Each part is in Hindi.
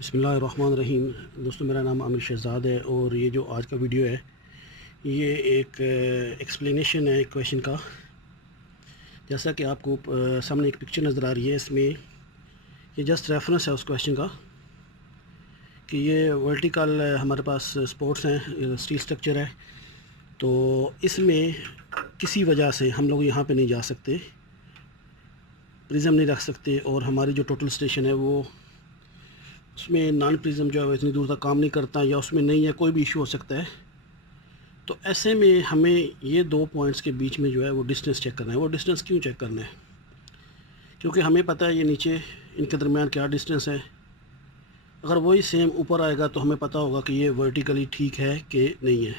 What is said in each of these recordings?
बिस्मिल्लाहिर्रहमानिर्रहीम। दोस्तों, मेरा नाम आमिर शहज़ाद है और ये जो आज का वीडियो है ये एक एक्सप्लेनेशन है क्वेश्चन का। जैसा कि आपको सामने एक पिक्चर नज़र आ रही है, इसमें ये जस्ट रेफरेंस है उस क्वेश्चन का कि ये वर्टिकल हमारे पास स्पोर्ट्स हैं, स्टील स्ट्रक्चर है, तो इसमें किसी वजह से हम लोग यहाँ पे नहीं जा सकते, प्रिज्म नहीं रख सकते और हमारी जो टोटल स्टेशन है वो उसमें नॉन प्रिज्म जो है वो इतनी दूर तक काम नहीं करता या उसमें नहीं है, कोई भी इशू हो सकता है। तो ऐसे में हमें ये दो पॉइंट्स के बीच में जो है वो डिस्टेंस चेक करना है। वो डिस्टेंस क्यों चेक करना है? क्योंकि हमें पता है ये नीचे इनके दरमियान क्या डिस्टेंस है। अगर वही सेम ऊपर आएगा तो हमें पता होगा कि ये वर्टिकली ठीक है कि नहीं है।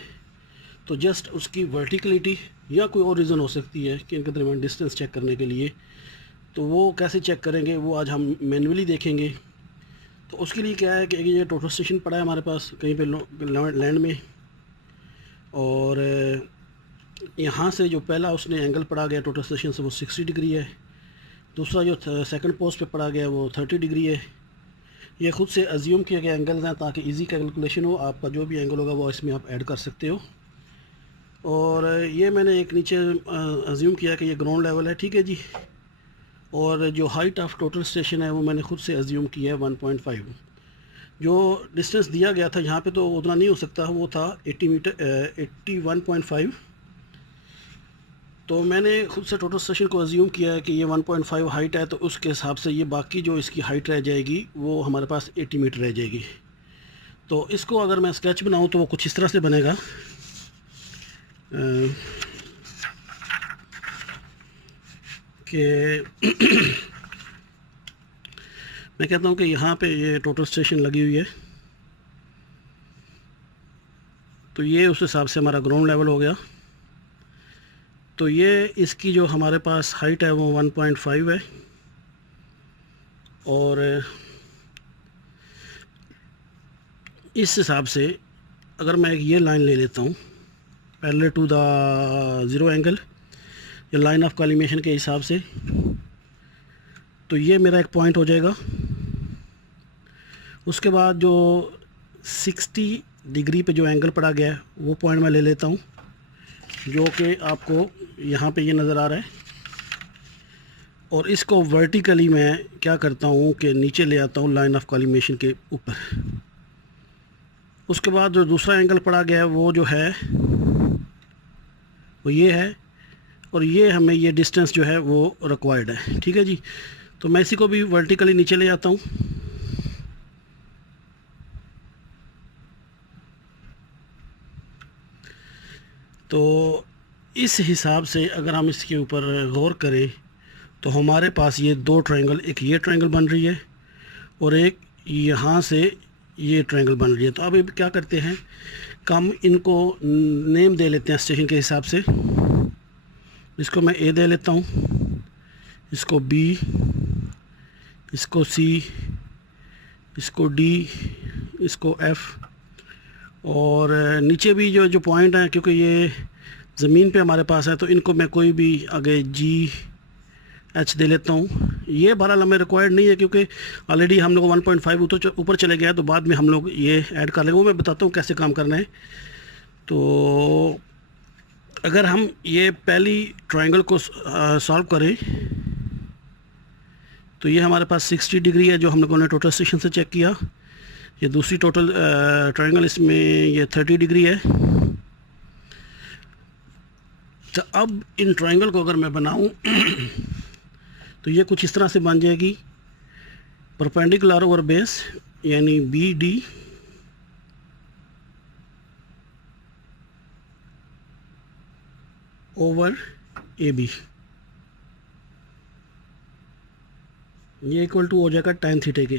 तो जस्ट उसकी वर्टिकलिटी या कोई और रीज़न हो सकती है कि इनके दरमियान डिस्टेंस चेक करने के लिए। तो वो कैसे चेक करेंगे वो आज हम मैनुअली देखेंगे। तो उसके लिए क्या है कि ये टोटल स्टेशन पड़ा है हमारे पास कहीं पे लैंड में, और यहाँ से जो पहला उसने एंगल पड़ा गया टोटल स्टेशन से वो 60 डिग्री है। दूसरा जो सेकंड पोस्ट पे पड़ा गया वो 30 डिग्री है। ये ख़ुद से अज्यूम किए गए एंगल्स हैं ताकि इजी कैलकुलेशन हो। आपका जो भी एंगल होगा वो इसमें आप ऐड कर सकते हो। और ये मैंने एक नीचे अज्यूम किया कि ये ग्राउंड लेवल है, ठीक है जी। और जो हाइट ऑफ टोटल स्टेशन है वो मैंने ख़ुद से अज्यूम किया है 1.5। जो डिस्टेंस दिया गया था यहाँ पे तो उतना नहीं हो सकता, वो था 80 मीटर 81.5। तो मैंने खुद से टोटल स्टेशन को अज्यूम किया है कि ये 1.5 हाइट है, तो उसके हिसाब से ये बाकी जो इसकी हाइट रह जाएगी वो हमारे पास 80 मीटर रह जाएगी। तो इसको अगर मैं स्केच बनाऊँ तो वो कुछ इस तरह से बनेगा। कि मैं कहता हूँ कि यहाँ पे ये टोटल स्टेशन लगी हुई है, तो ये उस हिसाब से हमारा ग्राउंड लेवल हो गया। तो ये इसकी जो हमारे पास हाइट है वो 1.5 है। और इस हिसाब से अगर मैं ये लाइन ले लेता हूँ parallel to the zero angle या लाइन ऑफ कॉलिमेशन के हिसाब से, तो ये मेरा एक पॉइंट हो जाएगा। उसके बाद जो 60 डिग्री पे जो एंगल पड़ा गया है वो पॉइंट मैं ले लेता हूँ, जो कि आपको यहाँ पे ये नज़र आ रहा है। और इसको वर्टिकली मैं क्या करता हूँ कि नीचे ले आता हूँ लाइन ऑफ कॉलिमेशन के ऊपर। उसके बाद जो दूसरा एंगल पड़ा गया है वो जो है वो ये है, और ये हमें ये डिस्टेंस जो है वो रिक्वायर्ड है, ठीक है जी। तो मैं इसी को भी वर्टिकली नीचे ले आता हूँ। तो इस हिसाब से अगर हम इसके ऊपर गौर करें तो हमारे पास ये दो ट्रायंगल, एक ये ट्रायंगल बन रही है और एक यहाँ से ये ट्रायंगल बन रही है। तो अब ये क्या करते हैं, हम इनको नेम दे लेते हैं स्टेशन के हिसाब से। इसको मैं ए दे लेता हूँ, इसको बी, इसको सी, इसको डी, इसको एफ़। और नीचे भी जो पॉइंट हैं, क्योंकि ये ज़मीन पे हमारे पास है, तो इनको मैं कोई भी आगे जी एच दे लेता हूँ। ये बहरहाल हमें रिक्वायर्ड नहीं है क्योंकि ऑलरेडी हम लोग 1.5 ऊपर चले गया, तो बाद में हम लोग ये ऐड कर लेंगे। वो मैं बताता हूँ कैसे काम करना है। तो अगर हम ये पहली ट्रायंगल को सॉल्व करें तो ये हमारे पास 60 डिग्री है जो हम लोगों ने टोटल स्टेशन से चेक किया। ये दूसरी टोटल ट्रायंगल, इसमें ये 30 डिग्री है। तो अब इन ट्रायंगल को अगर मैं बनाऊं तो ये कुछ इस तरह से बन जाएगी, परपेंडिकुलर ओवर बेस, यानी B D over A B, ये इक्वल टू हो जाएगा tan थीटा के,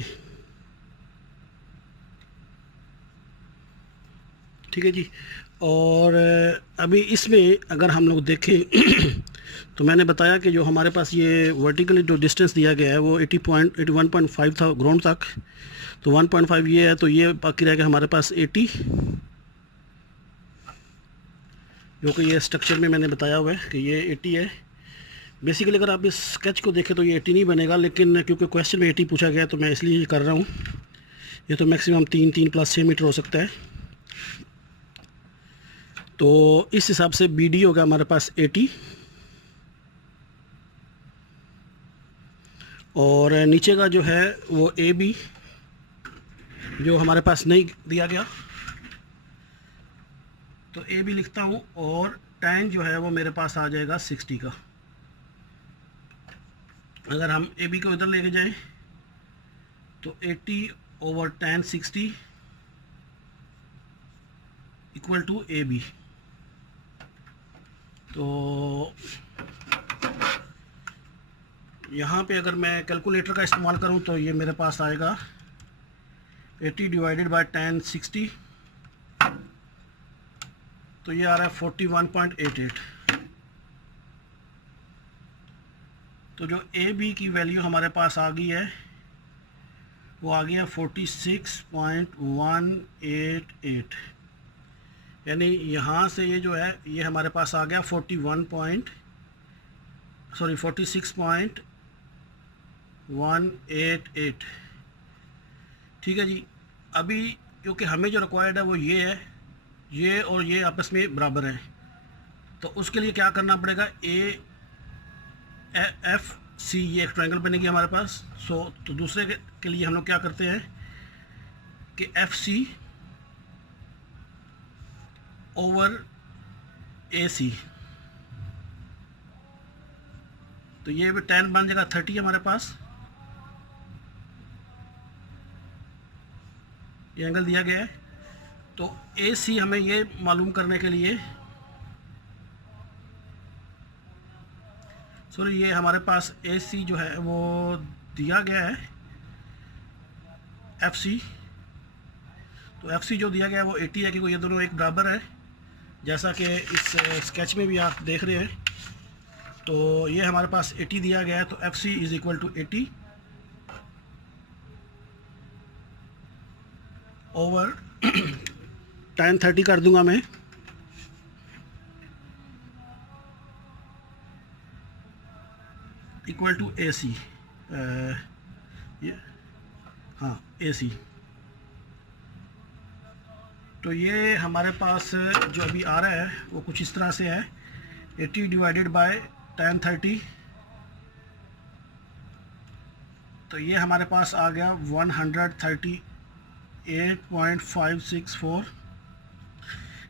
ठीक है जी। और अभी इसमें अगर हम लोग देखें तो मैंने बताया कि जो हमारे पास ये वर्टिकली जो डिस्टेंस दिया गया है वो 81.5 था ग्राउंड तक। तो 1.5 ये है, तो ये बाकी रह गया हमारे पास 80, जो कि ये स्ट्रक्चर में मैंने बताया हुआ है कि ये 80 है। बेसिकली अगर आप इस स्केच को देखें तो ये 80 नहीं बनेगा, लेकिन क्योंकि क्वेश्चन में 80 पूछा गया तो मैं इसलिए ये कर रहा हूँ ये तो मैक्सिमम 3 + 6 मीटर हो सकता है। तो इस हिसाब से बी डी होगा हमारे पास 80 और नीचे का जो है वो ए बी जो हमारे पास नहीं दिया गया, तो ए बी लिखता हूँ और tan जो है वो मेरे पास आ जाएगा 60 का। अगर हम ए बी को इधर लेके जाएं तो 80/tan 60 = ए बी। तो यहाँ पे अगर मैं कैलकुलेटर का इस्तेमाल करूँ तो ये मेरे पास आएगा 80/tan 60, तो ये आ रहा है 41.88। तो जो ए बी की वैल्यू हमारे पास आ गई है वो आ गया 46.188, यानी यहाँ से ये जो है ये हमारे पास आ गया 46.188। ठीक है जी। अभी क्योंकि हमें जो रिक्वायर्ड है वो ये है, ये और ये आपस में बराबर हैं, तो उसके लिए क्या करना पड़ेगा, ए एफ सी, ये एक ट्रायंगल बनेगी हमारे पास। तो दूसरे के लिए हम लोग क्या करते हैं कि एफ सी ओवर ए सी, तो ये भी tan बन जाएगा 30 हमारे पास, ये एंगल दिया गया है। तो ए सी हमें ये मालूम करने के लिए, सॉरी ये हमारे पास ए सी जो है वो दिया गया है एफ सी, तो एफ सी जो दिया गया है वो 80 है, क्योंकि ये दोनों एक बराबर है, जैसा कि इस स्केच में भी आप देख रहे हैं। तो ये हमारे पास 80 दिया गया है, तो एफ सी = 80 ओवर tan 30 कर दूंगा मैं, = ए सी, हाँ ए सी। तो ये हमारे पास जो अभी आ रहा है वो कुछ इस तरह से है, 80/tan 30, तो ये हमारे पास आ गया 138.564।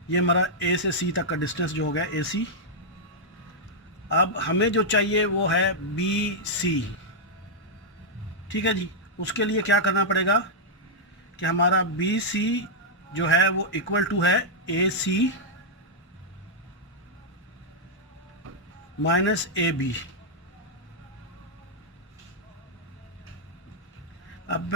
ये हमारा ए से सी तक का डिस्टेंस जो हो गया ए सी। अब हमें जो चाहिए वो है बी सी। ठीक है जी। उसके लिए क्या करना पड़ेगा कि हमारा बी सी जो है वो = है ए सी माइनस ए बी। अब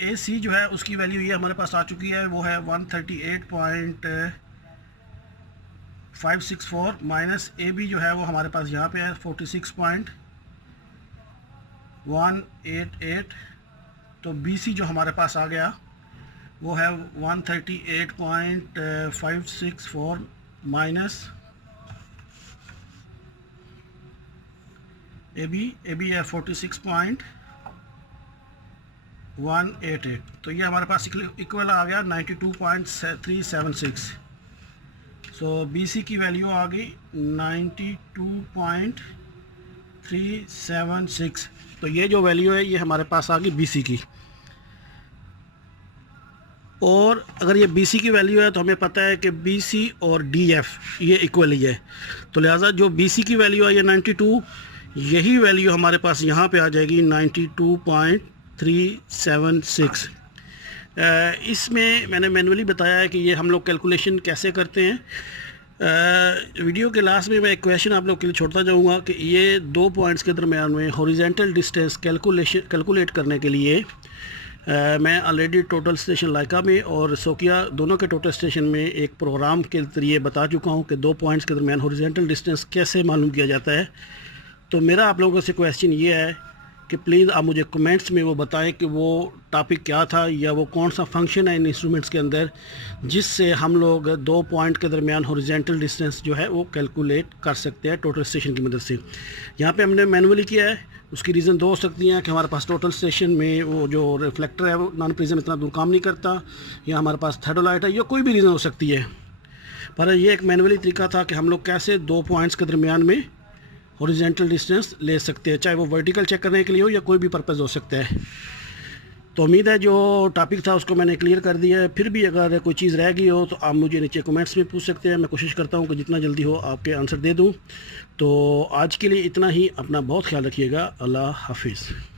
ए सी जो है उसकी वैल्यू ये हमारे पास आ चुकी है, वो है 138.564 माइनस ए बी जो है वो हमारे पास यहाँ पे है 46.188। तो बी सी जो हमारे पास आ गया वो है 138.564 माइनस ए बी है 46.188। तो ये हमारे पास इक्वल आ गया 92.376। सो बी सी की वैल्यू आ गई 92.376। तो ये जो वैल्यू है ये हमारे पास आ गई बी सी की। और अगर ये बी सी की वैल्यू है तो हमें पता है कि बी सी और डी एफ ये इक्वल ही है, तो लिहाजा जो बी सी की वैल्यू है ये 92, यही वैल्यू हमारे पास यहाँ पे आ जाएगी 92.376। इसमें मैंने मैनुअली बताया है कि ये हम लोग कैलकुलेशन कैसे करते हैं। वीडियो के लास्ट में मैं एक क्वेश्चन आप लोग के लिए छोड़ता जाऊँगा कि ये दो पॉइंट्स के दरमियान में हॉरिजॉन्टल डिस्टेंस कैलकुलेट करने के लिए मैं ऑलरेडी टोटल स्टेशन लाइका में और सोकिया दोनों के टोटल स्टेशन में एक प्रोग्राम के ज़रिए बता चुका हूँ कि दो पॉइंट्स के दरमियान हॉरिजॉन्टल डिस्टेंस कैसे मालूम किया जाता है। तो मेरा आप लोगों से क्वेश्चन ये है कि प्लीज़ आप मुझे कमेंट्स में वो बताएं कि वो टॉपिक क्या था या वो कौन सा फंक्शन है इन इंस्ट्रूमेंट्स के अंदर जिससे हम लोग 2 पॉइंट के दरमियान हॉरिजॉन्टल डिस्टेंस जो है वो कैलकुलेट कर सकते हैं टोटल स्टेशन की मदद से। यहाँ पे हमने मैनुअली किया है, उसकी रीज़न दो हो सकती हैं कि हमारे पास टोटल स्टेशन में वो जो रिफ्लेक्टर है वो नॉन प्रिज्म इतना दूर काम नहीं करता, या हमारे पास थर्डोलाइट है, या कोई भी रीज़न हो सकती है। पर ये एक मैनुअली तरीका था कि हम लोग कैसे 2 पॉइंट्स के दरमियान में हॉरिजॉन्टल डिस्टेंस ले सकते हैं, चाहे वो वर्टिकल चेक करने के लिए हो या कोई भी पर्पज़ हो सकता है। तो उम्मीद है जो टॉपिक था उसको मैंने क्लियर कर दिया है। फिर भी अगर कोई चीज़ रह गई हो तो आप मुझे नीचे कमेंट्स में पूछ सकते हैं, मैं कोशिश करता हूँ कि जितना जल्दी हो आपके आंसर दे दूँ। तो आज के लिए इतना ही, अपना बहुत ख्याल रखिएगा। अल्लाह हाफिज़।